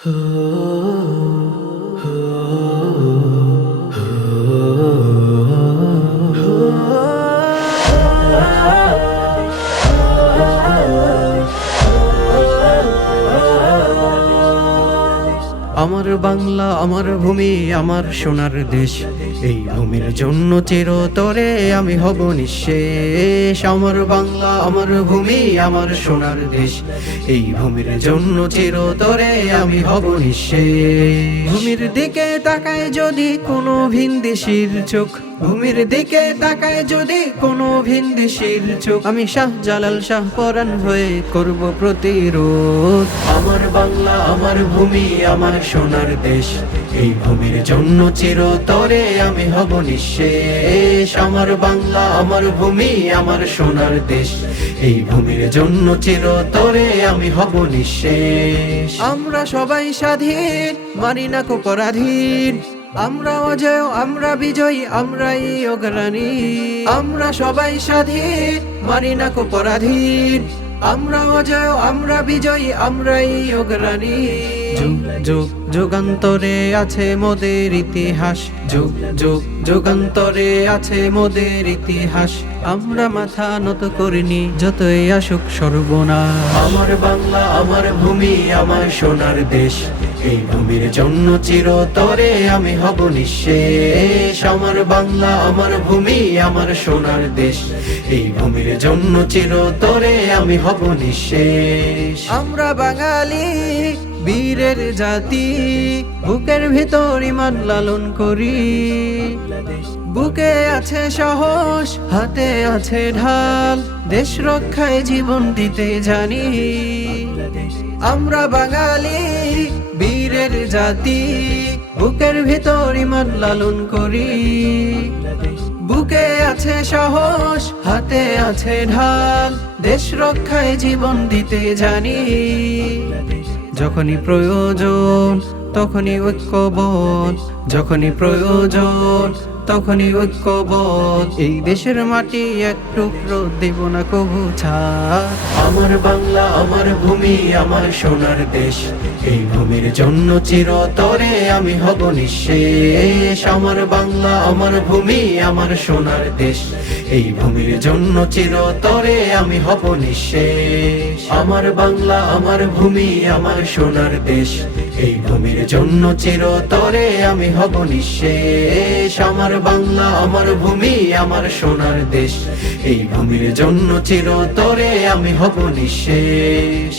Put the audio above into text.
আমার বাংলা আমার ভূমি আমার সোনার দেশ, এই ভূমির জন্য চিরতরে আমি হব নিঃশেষ। আমার বাংলা আমার ভূমি আমার সোনার দেশ, এই ভূমির জন্য চিরতরে আমি হব নিঃশেষ। ভূমির দিকে তাকায় যদি কোনো ভিনদেশীর চোখ, ভূমির দিকে তাকায় যদি কোনো ভিনদেশীর চোখ, আমি শাহজালাল শাহপরাণ হয়ে করব প্রতিরোধ। আমার বাংলা আমার ভূমি আমার সোনার দেশ, এই ভূমির জন্য চিরতরে আমি হব নিঃশেষ। আমার বাংলা আমার ভূমি আমার সোনার দেশ, এই ভূমির জন্য চিরতরে আমি হব নিঃশেষ। আমরা সবাই স্বাধীন, মানি না কো পরাধীন, আমরা অজয় আমরা বিজয়ী আমরাই অগ্রণী। আমরা সবাই স্বাধীন, মানি না কো পরাধীন, আমরা অজয় আমরা বিজয়ী আমরাই অগ্রণী। যুগ যুগ যুগান্তরে আছে মোদের ইতিহাস, যুগ যুগ যুগান্তরে আছে মোদের ইতিহাস, আমরা মাথা নত করিনি যতই আসুক সর্বনাশ। আমার বাংলা আমার ভূমি আমার সোনার দেশ, এই ভূমির জন্য চিরতরে আমি হব নিঃশেষ। আমার বাংলা আমার ভূমি আমার সোনার দেশ, এই ভূমির জন্য চিরতরে আমি হব নিঃশেষ। আমরা বাঙালি বীরের জাতি, বুকের ভিতর ইমান লালন করি, বুকে আছে সাহস হাতে আছে ঢাল, দেশ রক্ষায় জীবন দিতে জানি। আমরা বাঙালি বীরের জাতি, বুকের ভিতর ইমান লালন করি, বুকে আছে সাহস হাতে আছে ঢাল, দেশ রক্ষায় জীবন দিতে জানি। যখনই প্রয়োজন তখনই ঐক্যবদ্ধ, যখনই প্রয়োজন তখনই ঐক্যবদ্ধ, এই দেশের মাটি এক টুকরো দেব না কবু ছাড়। আমার বাংলা আমার ভূমি আমার সোনার দেশ, এই ভূমির জন্য চিরতরে আমি হব নিঃশেষ। আমার বাংলা আমার ভূমি আমার সোনার দেশ, এই ভূমির জন্য চিরতরে আমি হব নিঃশেষ। আমার বাংলা আমার ভূমি আমার সোনার দেশ, এই ভূমির জন্য চিরতরে আমি হব নিঃশেষ। আমার বাংলা আমার ভূমি আমার সোনার দেশ, এই ভূমির জন্য চিরতরে আমি হব নিঃশেষ।